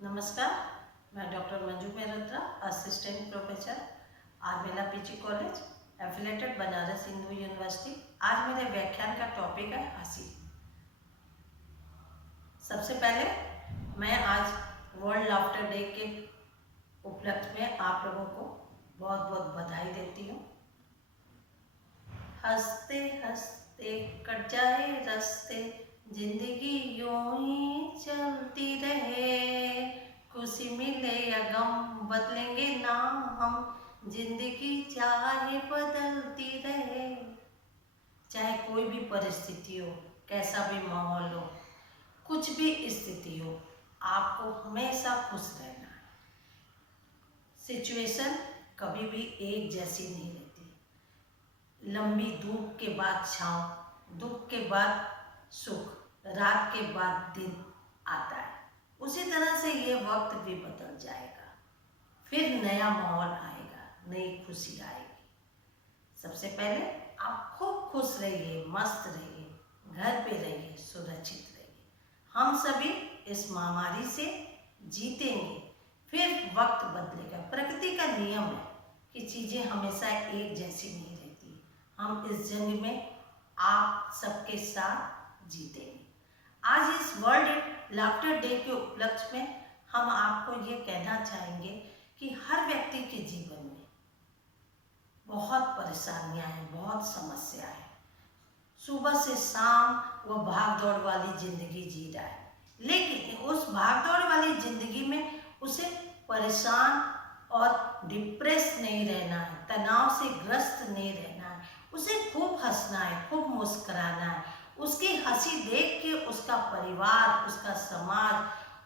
नमस्कार, मैं doctor Manju Mehrotra, assistant professor आरबेला PG college, affiliated Banaras Hindu university. आज मेरे व्याख्यान का टॉपिक है हंसी। सबसे पहले मैं आज वर्ल्ड लाफ्टर डे के उपलक्ष्य में आप लोगों को बहुत बहुत बधाई देती हूँ। हंसते हंसते कट जाए रास्ते, जिंदगी यूं ही चलती रहे, खुशी मिले या गम बदलेंगे ना हम, जिंदगी चाहे बदलती रहे। चाहे कोई भी परिस्थिति हो, कैसा भी माहौल हो, कुछ भी स्थिति हो, आपको हमेशा खुश रहना है। सिचुएशन कभी भी एक जैसी नहीं रहती। लंबी धूप के बाद छाँव, दुख के बाद सुख, रात के बाद दिन आता है। उसी तरह से ये वक्त भी बदल जाएगा, फिर नया माहौल आएगा, नई खुशी आएगी। सबसे पहले आप खूब खुश रहिए, मस्त रहिए, घर पे रहिए, सुरक्षित रहिए। हम सभी इस महामारी से जीतेंगे, फिर वक्त बदलेगा। प्रकृति का नियम है कि चीज़ें हमेशा एक जैसी नहीं रहती। हम इस जंग में आप सबके साथ जीतेंगे। आज इस वर्ल्ड लाफ्टर डे के उपलक्ष्य में हम आपको ये कहना चाहेंगे कि हर व्यक्ति के जीवन में बहुत परेशानियां हैं, बहुत समस्या है। सुबह से शाम वो भाग दौड़ वाली जिंदगी जी रहा है, लेकिन उस भाग दौड़ वाली जिंदगी में उसे परेशान और डिप्रेस नहीं रहना है, तनाव से ग्रस्त नहीं रहना है। उसे खूब हंसना है, खूब मुस्कुराना है। उसकी हंसी देख के उसका परिवार, उसका समाज,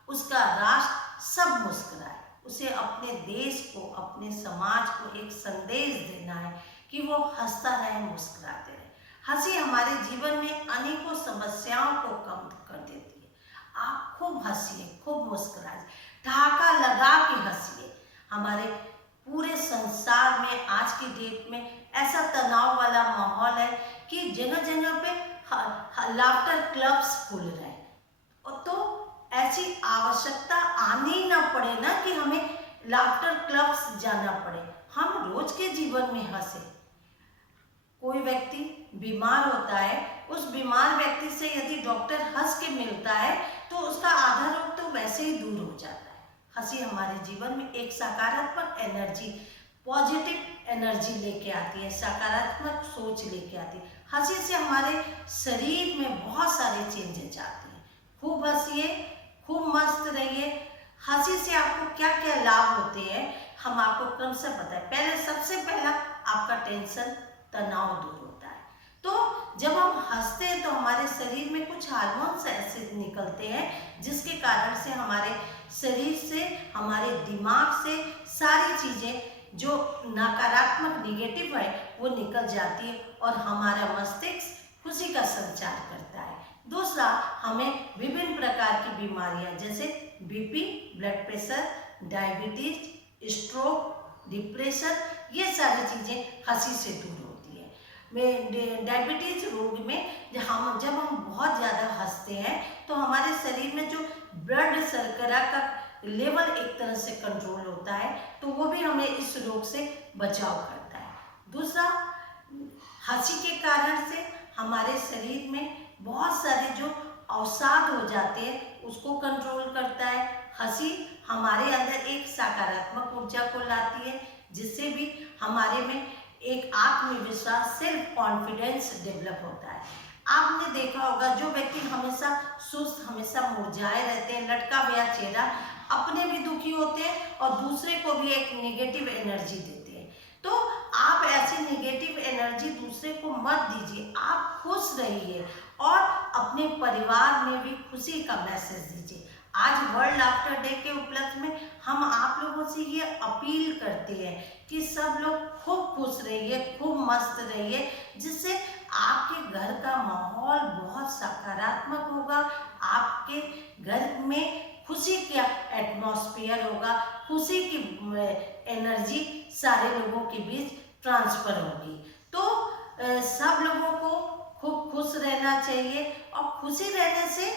उसका राष्ट्र सब मुस्कुराए। उसे अपने देश को, अपने समाज को एक संदेश देना है कि वो हंसता रहे, मुस्कुराते रहे। हंसी हमारे जीवन में अनेकों समस्याओं को कम कर देती है। आप खूब हंसिए, खूब मुस्कुराइए, ठहाका लगा के हंसिए। हमारे पूरे संसार में आज की डेट में ऐसा तनाव वाला माहौल है कि जगह जगह पे लाफ्टर क्लब्स खुल रहे हैं। और तो ऐसी आवश्यकता आनी ना पड़े ना कि हमें लाफ्टर क्लब्स जाना पड़े। हम रोज के जीवन में हंसे। कोई व्यक्ति बीमार होता है, उस बीमार व्यक्ति से यदि डॉक्टर हंस के मिलता है तो उसका आधा रोग तो वैसे ही दूर हो जाता है। हंसी हमारे जीवन में एक सकारात्मक एनर्जी, पॉजिटिव एनर्जी लेके आती है, सकारात्मक सोच लेके आती है। हंसी से हमारे शरीर में बहुत सारे चेंजेस आते हैं। खूब हंसिए, खूब मस्त रहिए। हंसी से आपको क्या क्या लाभ होते हैं हम आपको क्रम से बताएं। पहले सबसे पहला आपका टेंशन, तनाव दूर होता है। तो जब हम हंसते हैं तो हमारे शरीर में कुछ हार्मोन्स ऐसे निकलते हैं जिसके कारण से हमारे शरीर से, हमारे दिमाग से सारी चीज़ें जो नकारात्मक, निगेटिव है वो निकल जाती है और हमारा मस्तिष्क खुशी का संचार करता है। दूसरा, हमें विभिन्न प्रकार की बीमारियां जैसे BP, blood pressure, diabetes, stroke, depression, ये सारी चीज़ें हंसी से दूर होती है। में डायबिटीज रोग में जब हम बहुत ज़्यादा हंसते हैं तो हमारे शरीर में जो ब्लड शर्करा का लेवल एक तरह से कंट्रोल होता है, तो वो भी हमें इस रोग से बचाव करता है। दूसरा, हंसी के कारण से हमारे शरीर में बहुत सारे जो अवसाद हो जाते हैं उसको कंट्रोल करता है। हंसी हमारे अंदर एक सकारात्मक ऊर्जा को लाती है, जिससे भी हमारे में एक आत्मविश्वास, सेल्फ कॉन्फिडेंस डेवलप होता है। आपने देखा होगा जो व्यक्ति हमेशा सुस्त, हमेशा मुरझाए रहते हैं, लटका हुआ चेहरा, अपने भी दुखी होते हैं और दूसरे को भी एक नेगेटिव एनर्जी देते हैं। तो आप ऐसी नेगेटिव एनर्जी दूसरे को मत दीजिए। आप खुश रहिए और अपने परिवार में भी खुशी का मैसेज दीजिए। आज वर्ल्ड लाफ्टर डे के उपलक्ष्य में हम आप लोगों से ये अपील करते हैं कि सब लोग खूब खुश रहिए, खूब मस्त रहिए, जिससे आपके घर का माहौल बहुत सकारात्मक होगा। आपके घर में खुशी का एटमॉस्फेयर होगा, खुशी की एनर्जी सारे लोगों के बीच ट्रांसफर होगी। तो सब लोगों को खूब खुश रहना चाहिए और खुशी रहने से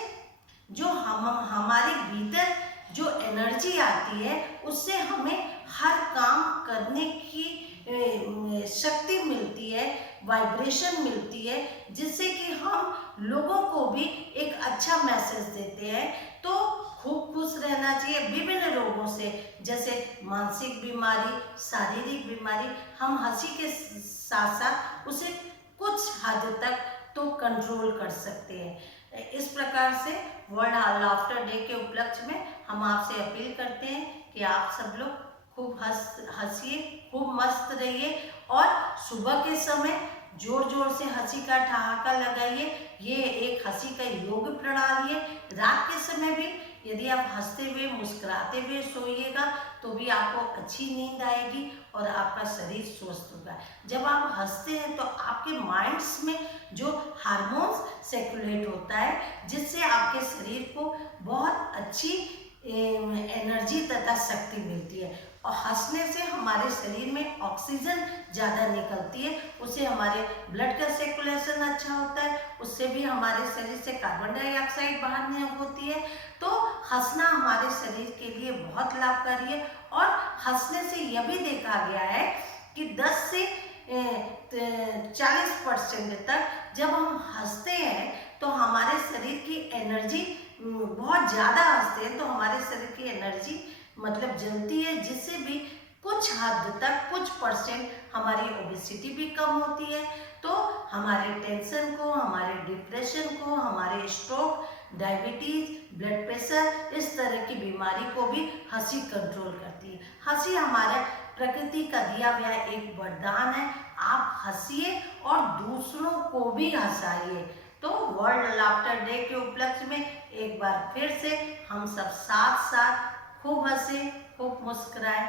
जो हमारे भीतर जो एनर्जी एनर्जी आती है उससे हमें हर काम करने की शक्ति मिलती है, वाइब्रेशन मिलती है, जिससे कि हम लोगों को भी एक अच्छा मैसेज देते हैं। तो खूब खुश रहना चाहिए विभिन्न रोगों से, जैसे मानसिक बीमारी, शारीरिक बीमारी, हम हंसी के साथ साथ उसे कुछ हद तक तो कंट्रोल कर सकते हैं। इस प्रकार से वर्ल्ड लाफ्टर डे के उपलक्ष्य में हम आपसे अपील करते हैं कि आप सब लोग खूब हंसिए, खूब मस्त रहिए और सुबह के समय जोर जोर से हंसी का ठहाका लगाइए। ये एक हंसी का योग प्रणाली है। रात के समय भी यदि आप हंसते हुए मुस्कुराते हुए सोइएगा तो भी आपको अच्छी नींद आएगी और आपका शरीर स्वस्थ होगा। जब आप हंसते हैं तो आपके माइंड्स में जो हार्मोन्स सर्कुलेट होता है, जिससे आपके शरीर को बहुत अच्छी एनर्जी तथा शक्ति मिलती है। और हंसने से हमारे शरीर में ऑक्सीजन ज़्यादा निकलती है, उससे हमारे ब्लड का सर्कुलेशन अच्छा होता है, उससे भी हमारे शरीर से कार्बन डाइऑक्साइड बाहर नहीं होती है। तो हंसना हमारे शरीर के लिए बहुत लाभकारी है। और हंसने से यह भी देखा गया है कि 10 से 40% तक जब हम हंसते हैं तो हमारे शरीर की एनर्जी, बहुत ज़्यादा हंसते हैं तो हमारे शरीर की एनर्जी मतलब जलती है, जिससे भी कुछ हद तक कुछ परसेंट हमारी ओबेसिटी भी कम होती है। तो हमारे टेंशन को, हमारे डिप्रेशन को, हमारे स्ट्रोक, डायबिटीज, ब्लड प्रेशर, इस तरह की बीमारी को भी हंसी कंट्रोल करती है। हंसी हमारे प्रकृति का दिया हुआ एक वरदान है। आप हंसिए और दूसरों को भी हंसाइए। तो वर्ल्ड लाफ्टर डे के उपलक्ष्य में एक बार फिर से हम सब साथ साथ खूब हंसे, खूब मुस्कुराए।